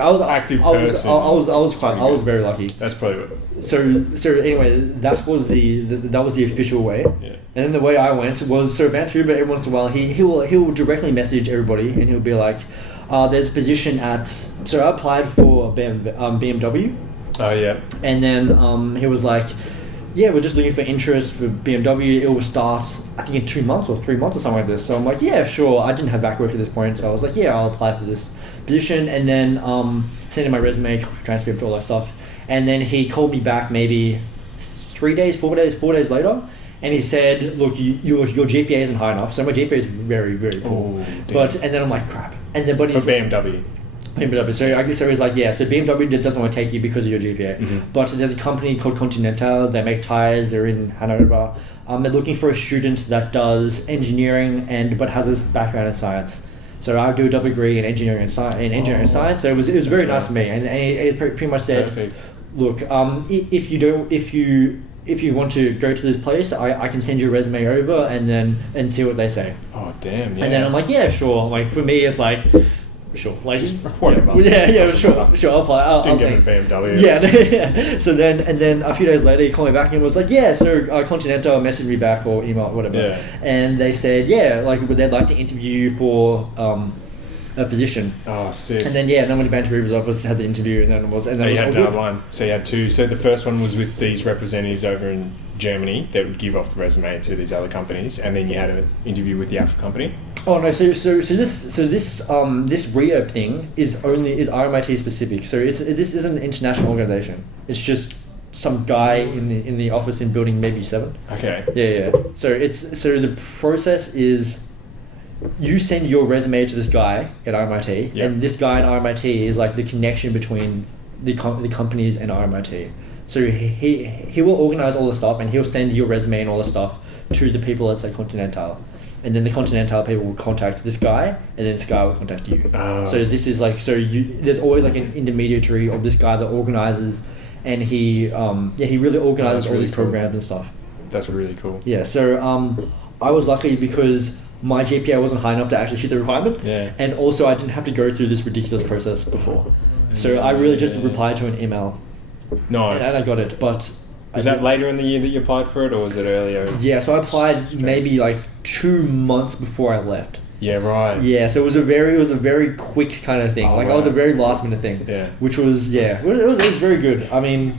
I was active I was, person. I was very lucky. That's probably what. So anyway, that was the official way. Yeah. And then the way I went was, so Vancouver, every once in a while he'll directly message everybody and he'll be like, there's a position at, so I applied for BMW. Oh yeah. And then he was like, yeah, we're just looking for interest for BMW. It will start, I think, in 2 months or 3 months or something like this. So I'm like, yeah, sure. I didn't have back work at this point, so I was like, yeah, I'll apply for this position. And then send in my resume, transcript, all that stuff. And then he called me back maybe 4 days later, and he said, look, your GPA isn't high enough. So my GPA is very, very poor. And then I'm like, crap. And then, but For BMW. So he's like, yeah, so BMW doesn't want to take you because of your GPA. Mm-hmm. But there's a company called Continental, they make tires, they're in Hanover. They're looking for a student that does engineering but has this background in science. So I do a double degree in engineering and science. So it was very nice to me. And it pretty much said, Perfect. look, if you want to go to this place, I can send your resume over and see what they say. Oh damn! Yeah. And then I'm like, yeah, sure. Like for me, it's like, sure, like Just whatever. Yeah, sure. I'll apply. I'll Didn't get a BMW. Yeah. So then a few days later, he called me back and was like, yeah, so Continental messaged me back or email, whatever. Yeah. And they said, yeah, like they'd like to interview you for a position. Oh, sick. And then when the Banter was up, had the interview, and then it was you had another one. So you had two. So the first one was with these representatives over in Germany that would give off the resume to these other companies, and then you had an interview with the actual company. Oh no! So this RIIERP thing is RMIT specific. So this is an international organization. It's just some guy in the office in building maybe 7. Okay. Yeah. So the process is, you send your resume to this guy at RMIT, and this guy at RMIT is like the connection between the companies and RMIT. So he will organize all the stuff, and he'll send your resume and all the stuff to the people at say Continental, and then the Continental people will contact this guy, and then this guy will contact you. So this is like, there's always like an intermediary of this guy that organizes, and he really organizes all these programs and stuff. That's really cool. Yeah. So I was lucky because my GPA wasn't high enough to actually hit the requirement, and also I didn't have to go through this ridiculous process before. So I really just replied to an email. Nice. And I got it, but... Was that later in the year that you applied for it, or was it earlier? Yeah, so I applied maybe like 2 months before I left. Yeah, right. Yeah, so it was a very quick kind of thing. It was a very last minute thing. Yeah. Which was, it was very good. I mean,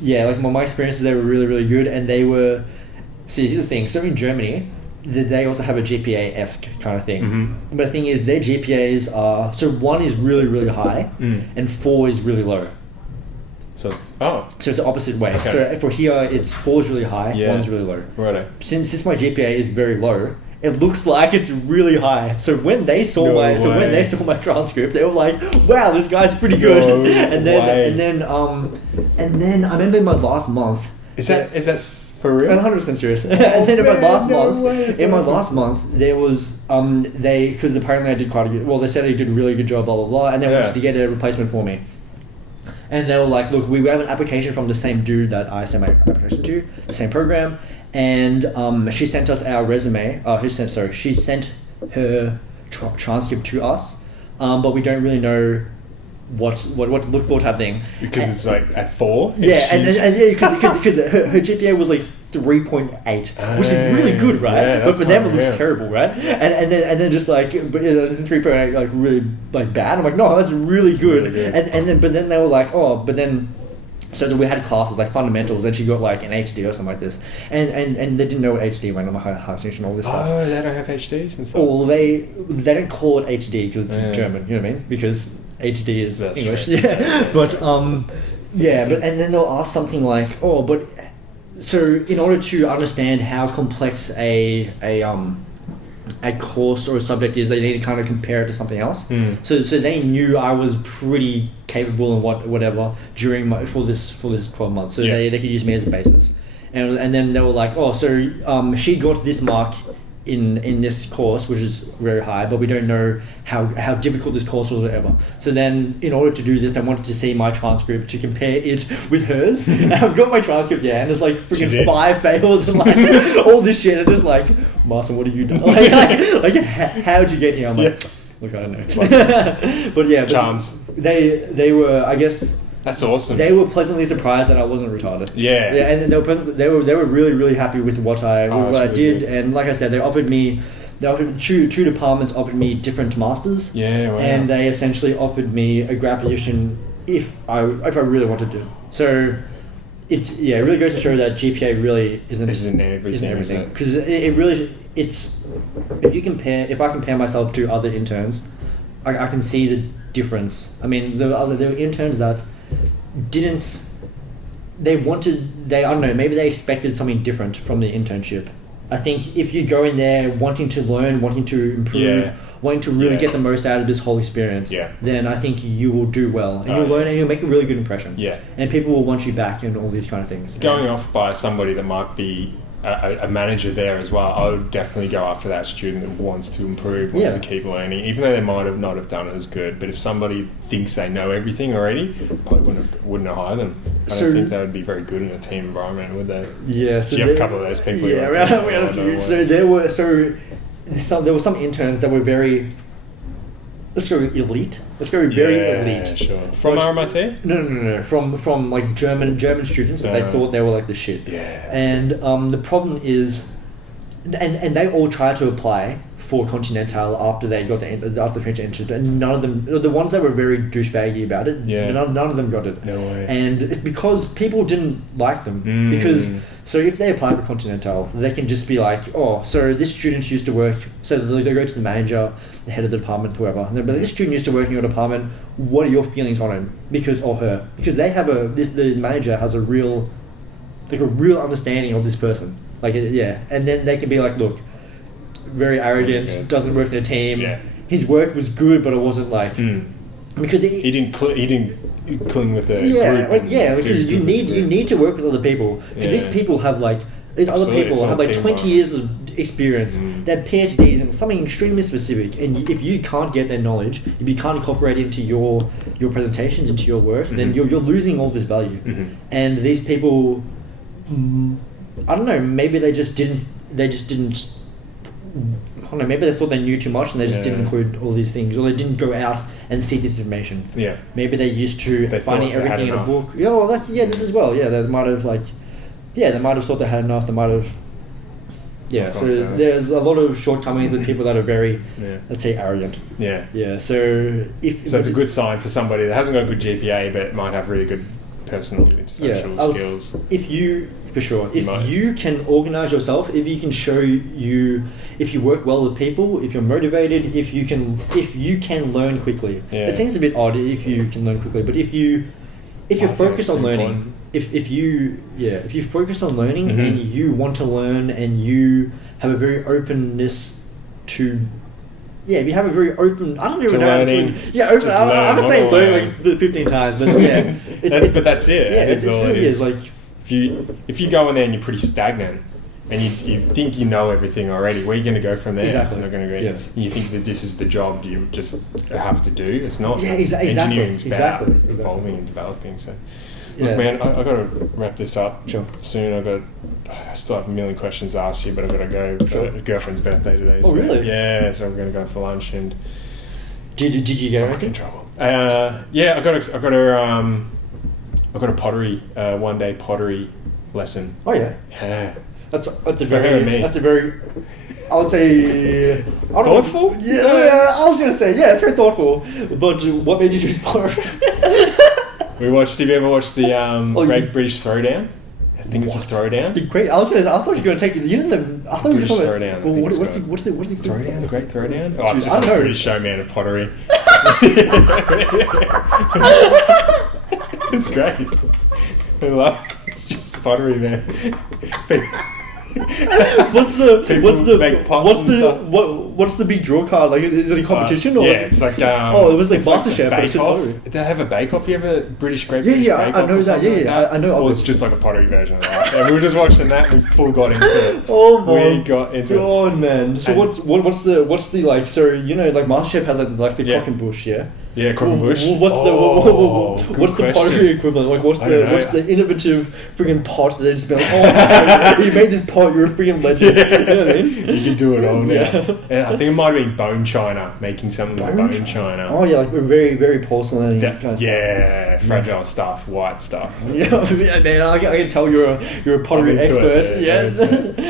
yeah, like my experiences there were really, really good, and they were... See, here's the thing. So in Germany, they also have a GPA-esque kind of thing. Mm-hmm. But the thing is, their GPAs are... So 1 is really, really high, and 4 is really low. So it's the opposite way. Okay. So for here, it's 4 is really high, 1 is really low. Right. Since my GPA is very low, it looks like it's really high. So when they saw my transcript, they were like, "Wow, this guy's pretty good." And then I remember in my last month. Is that for real? 100% serious. And then in my last month, there was because apparently I did quite a good. Well, they said I did a really good job, blah blah blah, and they wanted to get a replacement for me. And they were like, look, we have an application from the same dude that I sent my application to, the same program, and she sent us our resume. She sent her transcript to us, but we don't really know what to look for type thing. Because it's like at 4. Yeah, and because her GPA was like 3.8, which is really good, right? Yeah, but for them it looks terrible, right? And then just like 3.8 like really like bad. I'm like, no, that's really good. Really good. And then they were like, so then we had classes like fundamentals, and she got like an HD or something like this, and they didn't know what HD went on the high and all this stuff. Oh, they don't have HDs and stuff. Or they don't call it HD because it's in German, you know what I mean? Because HD is English, true. But and then they'll ask something like, so in order to understand how complex a course or a subject is, they need to kind of compare it to something else. So they knew I was pretty capable and whatever for this 12 months. So they could use me as a basis, and then they were like, she got this mark in this course, which is very high, but we don't know how difficult this course was or whatever. So then in order to do this, I wanted to see my transcript to compare it with hers. And I've got my transcript, and it's like freaking 5 fails and like all this shit, and just like, Marson, what have you done? Like how'd you get here? I'm like, look, I don't know. But Charms. They were, I guess, that's awesome. they were pleasantly surprised that I wasn't retarded. Yeah, and they were really, really happy with what I did. Good. And like I said, they offered two departments offered me different masters. Yeah, wow. And they essentially offered me a grad position if I really wanted to. So it really goes to show that GPA really isn't everything, because it really if I compare myself to other interns, I can see the difference. I mean, there were interns that I don't know, maybe they expected something different from the internship. I think if you go in there wanting to learn, wanting to improve, wanting to really get the most out of this whole experience, then I think you will do well, and you'll learn, and you'll make a really good impression. Yeah, and people will want you back and all these kind of things. Going off by somebody that might be a manager there as well, I would definitely go after that student that wants to improve, wants to keep learning, even though they might have not have done it as good. But if somebody thinks they know everything already, probably wouldn't hire them. I don't think they would be very good in a team environment, would they? Yeah, so you have a couple of those people. Yeah, we had a few. So there were some interns that were very, let's go elite. Let's go very elite. Sure. From RMIT? No. From like German students that they thought they were like the shit. Yeah. And the problem is, and they all tried to apply for Continental after they got after the French internship, and none of them, the ones that were very douchebaggy about it, none of them got it. No way. And it's because people didn't like them. Because so if they apply for Continental, they can just be like, so this student used to work. So they go to the manager, the head of the department, whoever, and they'll be like, this student used to work in your department. What are your feelings on him? Because they have the manager has a real understanding of this person. And then they can be like, look, very arrogant, doesn't work in a team. Yeah. His work was good, but it wasn't like because he didn't cling with the group. Because you need to work with other people, because these people have these other people have 20 years of experience. They have PhDs in something extremely specific, and if you can't get their knowledge, if you can't incorporate it into your presentations, into your work, then you're losing all this value. And these people, I don't know, maybe they just didn't. I don't know, maybe they thought they knew too much and they just didn't include all these things, or they didn't go out and seek this information. Yeah. Maybe they used to finding everything in a book. This as well. Yeah, they might have they might have thought they had enough. They might have. Yeah. So there's a lot of shortcomings with people that are very, let's say, arrogant. Yeah. Yeah. So it's a good sign for somebody that hasn't got a good GPA but might have really good personal social skills. If you can organize yourself, if you can show if you work well with people, if you're motivated, if you can learn quickly. It seems a bit odd if you can learn quickly, but if you're focused on learning, if you focus on learning and you want to learn and you have a very openness to. Yeah, if you have a very open... I don't even know how to say... Yeah, open... I'm not saying learn 15 times, but yeah. But that's it. Yeah, it really is. If you go in there and you're pretty stagnant and you think you know everything already, where are you going to go from there? Exactly. It's not going to go... Yeah. You think that this is the job you just have to do. It's not. Yeah, exactly. Engineering's about evolving and developing, so... Look, man, I've got to wrap this up soon. I still have a million questions to ask you, but I've got to go. Sure. A girlfriend's birthday today. Oh, really? Yeah, so I'm going to go for lunch. And did you get anything? In trouble. Yeah, I got a pottery 1 day pottery lesson. Oh yeah. Yeah. That's a her and very me. I would say Thoughtful? Yeah, I was gonna say it's very thoughtful. But what made you choose pottery? Have you ever watched the Great British Throwdown? I think it's a throwdown. Great. I thought you were gonna take it. You didn't. I thought you were British talking Throwdown. Well, what's the Throwdown? The Great Throwdown? Oh, it's I just don't a know. British showman of pottery. It's great. I love it. It's just pottery, man. What's the big draw card? Like, is it a competition or? Yeah, it's like it was like MasterChef, but it's bake-off. pottery. They have a bake-off. You have a British Great Yeah, British yeah, bake-off I know or that. something Yeah, like I know. Well, it's just like a pottery version of that. And we were just watching that, and we full got into it. Oh my We got into god, man! So And- what's the like? So like MasterChef has like the crock and bush, yeah. Yeah, crock and bush. What's good what's the pottery question. equivalent? Like, what's I don't know. the innovative freaking pot that they just be like, oh, my God, you made this pot, you're a freaking legend. You know what I mean? You can do it all now. Yeah. And I think it might have been bone china, making something with bone china. Oh yeah, like very very porcelain kind of stuff. Yeah, fragile stuff, white stuff. Yeah, man, I can tell you're a pottery I'm into expert. it, Yeah.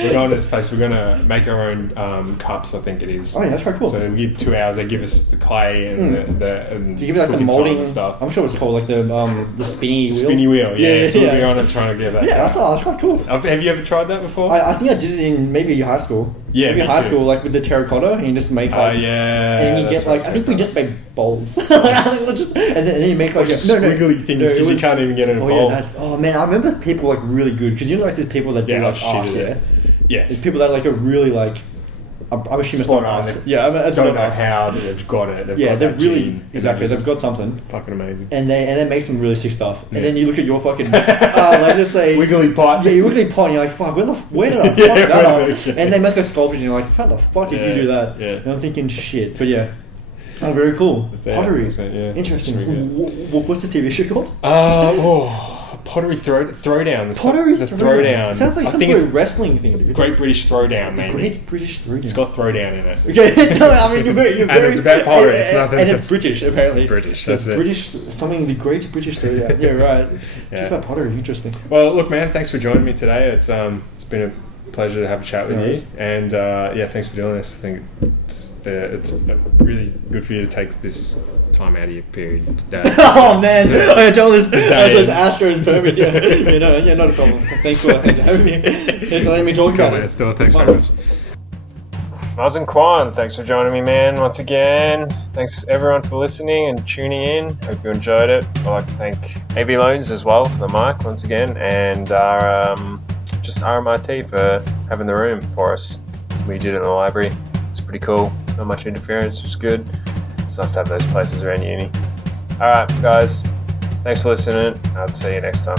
We're going to this place. We're going to make our own cups. I think it is. Oh yeah, that's quite cool. So we give 2 hours. They give us the clay and and Do you give me like the cooking time molding and stuff. I'm sure it's called like the spinny wheel. Spinny wheel. Yeah. So yeah. we're on it trying to get that. Yeah, that's quite cool. Have you ever tried that before? I think I did it in maybe high school. Yeah, maybe me high too. school, like with the terracotta, and you just make like. yeah. And you that's get like right, I think we just made bowls. I think we're just, and then you make like just squiggly things it because you was- can't even get in a Oh bowl. yeah, oh man, I remember people like really good because like there's people that do Yeah, like shit art, at yeah. it. Yes. There's people that like are really like. I'm assuming it's Spot not on. us. Yeah, I mean, it's don't not know us. how they've got it. They've Yeah, got they're that really gene. exactly. It's They've got something, fucking amazing. and they make some really sick stuff. And then you look at your fucking like let's say Wiggly pot. Yeah, you wiggly pot, and you're like, fuck, where did I fuck Yeah, that up? yeah. And they make a sculpture, and you're like, how the fuck did you do that? Yeah. And I'm thinking, shit. But yeah. Oh, very cool. Pottery. Yeah. Interesting. Really good. What's the TV show called? Pottery throwdown. Pottery the throwdown. Sounds like I some think sort it's of wrestling thing. the Great British Throwdown, The maybe. Great British Throwdown. It's got throwdown in it. Okay, so, I mean, you're very, And it's about pottery, it's nothing and it's that's- British, apparently. British, It's that's it. British, something, the Great British Throwdown. Yeah, right. Yeah. Just about pottery, interesting. Well, look, man, thanks for joining me today. It's been a pleasure to have a chat with No you. worries. And thanks for doing this. I think it's really good for you to take this time out of your period. Oh man, I told this Today. Astros perfect. Yeah, yeah, not a problem. Thanks for having me. Thanks for letting me talk about it. Well, thanks very much. Marson Kwon, thanks for joining me, man, once again. Thanks everyone for listening and tuning in. Hope you enjoyed it. I'd like to thank AV Loans as well for the mic once again, and our just RMIT for having the room for us. We did it in the library. It's pretty cool. Not much interference. It was good. It's nice to have those places around uni. Alright, guys. Thanks for listening. I'll see you next time.